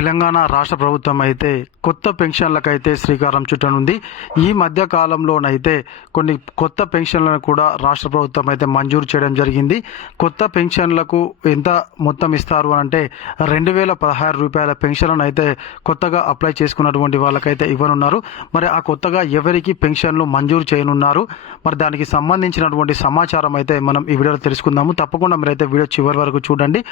తెలంగాణ రాష్ట్ర ప్రభుత్వం అయితే కొత్త పెన్షన్లకైతే శ్రీకారం చుట్టనుంది. ఈ మధ్య కాలంలోనైతే కొన్ని కొత్త పెన్షన్లను కూడా రాష్ట్ర ప్రభుత్వం అయితే మంజూరు చేయడం జరిగింది. కొత్త పెన్షన్లకు ఎంత మొత్తం ఇస్తారు అని అంటే రెండు వేల పదహారు రూపాయల పెన్షన్లను అయితే కొత్తగా అప్లై చేసుకున్నటువంటి వాళ్ళకైతే ఇవ్వనున్నారు. మరి ఆ కొత్తగా ఎవరికి పెన్షన్లు మంజూరు చేయనున్నారు? మరి దానికి సంబంధించినటువంటి సమాచారం అయితే మనం ఈ వీడియోలో తెలుసుకుందాము. తప్పకుండా మీరైతే వీడియో చివరి వరకు చూడండి.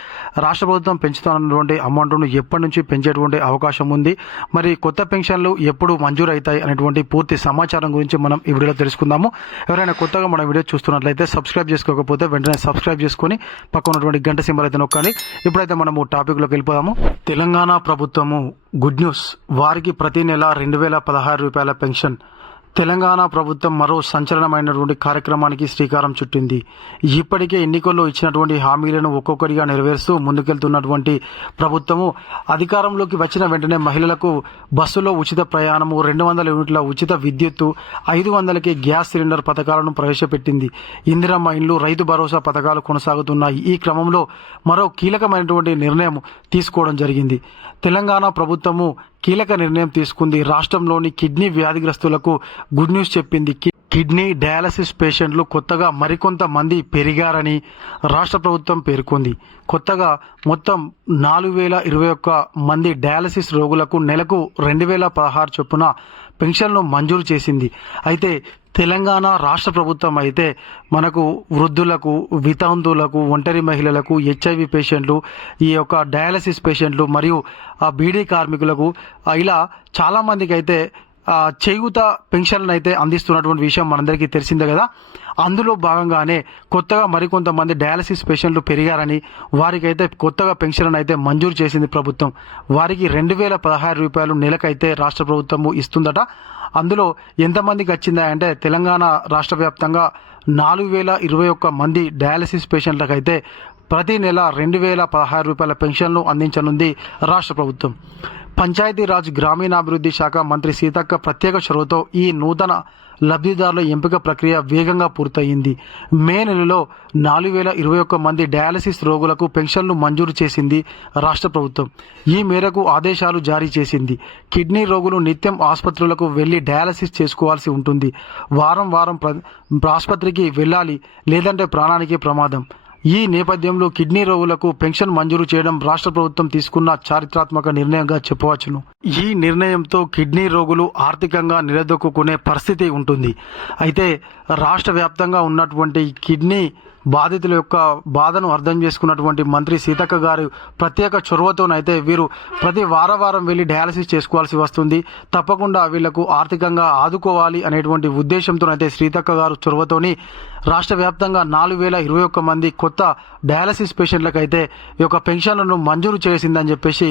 రాష్ట్ర ప్రభుత్వం పెంచుతున్నటువంటి అమౌంట్ను ఎప్పటి నుంచి పెంచేటువంటి అవకాశం ఉంది. మరి కొత్త పెన్షన్లు ఎప్పుడు మంజూరు అవుతాయి అనేటువంటి పూర్తి సమాచారం గురించి మనం ఈ వీడియోలో తెలుసుకుందాము. ఎవరైనా కొత్తగా మన వీడియో చూస్తున్నట్లయితే సబ్స్క్రైబ్ చేసుకోకపోతే వెంటనే సబ్స్క్రైబ్ చేసుకొని పక్కన ఉన్నటువంటి గంట సింబల్ అయితే నొక్కాలి ఇప్పుడైతే మనము టాపిక్లోకి వెళ్ళిపోదాము. తెలంగాణ ప్రభుత్వము గుడ్ న్యూస్. వారికి ప్రతి నెల రెండు వేల పదహారు రూపాయల పెన్షన్. తెలంగాణ ప్రభుత్వం మరో సంచలనమైనటువంటి కార్యక్రమానికి శ్రీకారం చుట్టింది. ఇప్పటికే ఎన్నికల్లో ఇచ్చినటువంటి హామీలను ఒక్కొక్కటిగా నెరవేరుస్తూ ముందుకెళ్తున్నటువంటి ప్రభుత్వము అధికారంలోకి వచ్చిన వెంటనే మహిళలకు బస్సులో ఉచిత ప్రయాణము రెండు వందల యూనిట్ల ఉచిత విద్యుత్తు ఐదు వందలకి గ్యాస్ సిలిండర్ పథకాలను ప్రవేశపెట్టింది. ఇందిరమ్మ ఇండ్లు రైతు భరోసా పథకాలు కొనసాగుతున్నాయి. ఈ క్రమంలో మరో కీలకమైనటువంటి నిర్ణయం తీసుకోవడం జరిగింది. తెలంగాణ ప్రభుత్వము కీలక నిర్ణయం తీసుకుంది. రాష్ట్రంలోని కిడ్నీ వ్యాధిగ్రస్తులకు గుడ్ న్యూస్ చెప్పింది. కిడ్నీ డయాలసిస్ పేషెంట్లు కొత్తగా మరికొంత మంది పెరిగారని రాష్ట్ర ప్రభుత్వం పేర్కొంది. కొత్తగా మొత్తం నాలుగు వేల ఇరవై ఒక్క మంది డయాలసిస్ రోగులకు నెలకు రెండు వేల పదహారు చొప్పున పెన్షన్లు మంజూరు చేసింది. అయితే తెలంగాణ రాష్ట్ర ప్రభుత్వం అయితే మనకు వృద్ధులకు వితంతువులకు ఒంటరి మహిళలకు హెచ్ఐవి పేషెంట్లు ఈ యొక్క డయాలసిస్ పేషెంట్లు మరియు ఆ బీడీ కార్మికులకు ఇలా చాలామందికి అయితే చేయూత పెన్షన్లను అయితే అందిస్తున్నటువంటి విషయం మనందరికీ తెలిసిందే కదా. అందులో భాగంగానే కొత్తగా మరికొంతమంది డయాలసిస్ పేషెంట్లు పెరిగారని వారికైతే కొత్తగా పెన్షన్లను అయితే మంజూరు చేసింది ప్రభుత్వం. వారికి రెండు వేల పదహారు రూపాయలు నెలకైతే రాష్ట్ర ప్రభుత్వము ఇస్తుందట. అందులో ఎంతమందికి వచ్చిందా అంటే తెలంగాణ రాష్ట్ర వ్యాప్తంగా నాలుగు వేల ఇరవై ఒక్క మంది డయాలసిస్ పేషెంట్లకైతే ప్రతి నెల రెండు వేల పదహారు రూపాయల పెన్షన్లు అందించనుంది రాష్ట్ర ప్రభుత్వం. పంచాయతీరాజ్ గ్రామీణాభివృద్ధి శాఖ మంత్రి సీతక్క ప్రత్యేక చొరవతో ఈ నూతన లబ్ధిదారుల ఎంపిక ప్రక్రియ వేగంగా పూర్తయింది. మే నెలలో నాలుగు వేల ఇరవై ఒక్క మంది డయాలసిస్ రోగులకు పెన్షన్లు మంజూరు చేసింది రాష్ట్ర ప్రభుత్వం. ఈ మేరకు ఆదేశాలు జారీ చేసింది. కిడ్నీ రోగులు నిత్యం ఆసుపత్రులకు వెళ్ళి డయాలసిస్ చేసుకోవాల్సి ఉంటుంది. వారం వారం ఆసుపత్రికి వెళ్ళాలి లేదంటే ప్రాణానికి ప్రమాదం. ఈ నేపథ్యంలో కిడ్నీ రోగులకు పెన్షన్ మంజూరు చేయడం రాష్ట్ర ప్రభుత్వం తీసుకున్న చారిత్రాత్మక నిర్ణయంగా చెప్పవచ్చును. ఈ నిర్ణయంతో కిడ్నీ రోగులు ఆర్థికంగా నిలదొక్కునే పరిస్థితి ఉంటుంది. అయితే రాష్ట్ర వ్యాప్తంగా ఉన్నటువంటి కిడ్నీ బాధితుల యొక్క బాధను అర్థం చేసుకున్నటువంటి మంత్రి సీతక్క గారు ప్రత్యేక చొరవతోనైతే వీరు ప్రతి వార వారం వెళ్ళి డయాలసిస్ చేసుకోవాల్సి వస్తుంది. తప్పకుండా వీళ్ళకు ఆర్థికంగా ఆదుకోవాలి అనేటువంటి ఉద్దేశంతోనైతే సీతక్క గారు చొరవతోని రాష్ట్ర వ్యాప్తంగా నాలుగు వేల ఇరవై ఒక్క మంది కొత్త డయాలసిస్ పేషెంట్లకైతే ఈ యొక్క పెన్షన్లను మంజూరు చేసిందని చెప్పేసి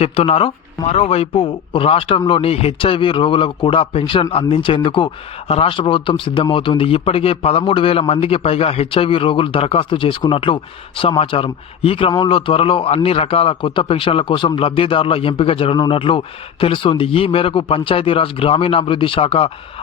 చెప్తున్నారు. మరోవైపు రాష్ట్రంలోని హెచ్ఐవి రోగులకు కూడా పెన్షన్ అందించేందుకు రాష్ట్ర ప్రభుత్వం సిద్ధమవుతుంది. ఇప్పటికే పదమూడు వేల మందికి పైగా హెచ్ఐవి రోగులు దరఖాస్తు చేసుకున్నట్లు సమాచారం. ఈ క్రమంలో త్వరలో అన్ని రకాల కొత్త పెన్షన్ల కోసం లబ్ధిదారుల ఎంపిక జరగనున్నట్లు తెలుస్తుంది. ఈ మేరకు పంచాయతీరాజ్ గ్రామీణాభివృద్ధి శాఖ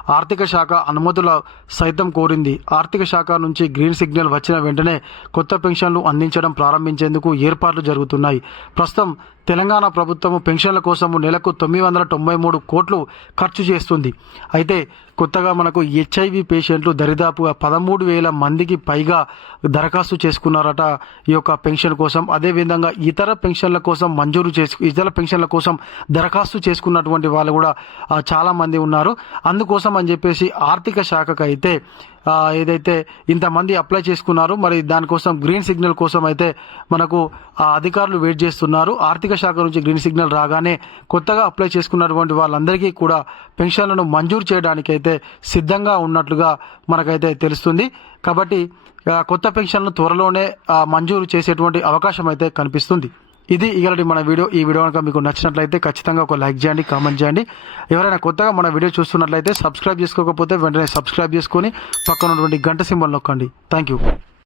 ఆర్థిక శాఖ అనుమతుల సైతం కోరింది. ఆర్థిక శాఖ నుంచి గ్రీన్ సిగ్నల్ వచ్చిన వెంటనే కొత్త పెన్షన్లు అందించడం ప్రారంభించేందుకు ఏర్పాట్లు జరుగుతున్నాయి. ప్రస్తుతం తెలంగాణ ప్రభుత్వం పెన్షన్ల కోసము నెలకు తొమ్మిది వందల తొంభై మూడు కోట్లు ఖర్చు చేస్తుంది. అయితే కొత్తగా మనకు హెచ్ఐవి పేషెంట్లు దరిదాపుగా పదమూడు వేల మందికి పైగా దరఖాస్తు చేసుకున్నారట ఈ యొక్క పెన్షన్ కోసం. అదేవిధంగా ఇతర పెన్షన్ల కోసం మంజూరు చేసు ఇతర పెన్షన్ల కోసం దరఖాస్తు చేసుకున్నటువంటి వాళ్ళు కూడా చాలామంది ఉన్నారు. అందుకోసం అని చెప్పేసి ఆర్థిక శాఖకు అయితే ఏదైతే ఇంతమంది అప్లై చేసుకున్నారు మరి దానికోసం గ్రీన్ సిగ్నల్ కోసం అయితే మనకు అధికారులు వెయిట్ చేస్తున్నారు. ఆర్థిక శాఖ నుంచి గ్రీన్ సిగ్నల్ రాగానే కొత్తగా అప్లై చేసుకున్నటువంటి వాళ్ళందరికీ కూడా పెన్షన్లను మంజూరు చేయడానికైతే సిద్ధంగా ఉన్నట్లుగా మనకైతే తెలుస్తుంది. కాబట్టి కొత్త పెన్షన్లు త్వరలోనే మంజూరు చేసేటువంటి అవకాశం అయితే కనిపిస్తుంది. ఇది ఇలాంటి మన వీడియో. ఈ వీడియో కనుక మీకు నచ్చినట్లయితే ఖచ్చితంగా ఒక లైక్ చేయండి కామెంట్ చేయండి. ఎవరైనా కొత్తగా మన వీడియో చూస్తున్నట్లయితే సబ్స్క్రైబ్ చేసుకోకపోతే వెంటనే సబ్స్క్రైబ్ చేసుకొని పక్కన ఉన్నటువంటి గంట సింబల్ నొక్కండి. Thank you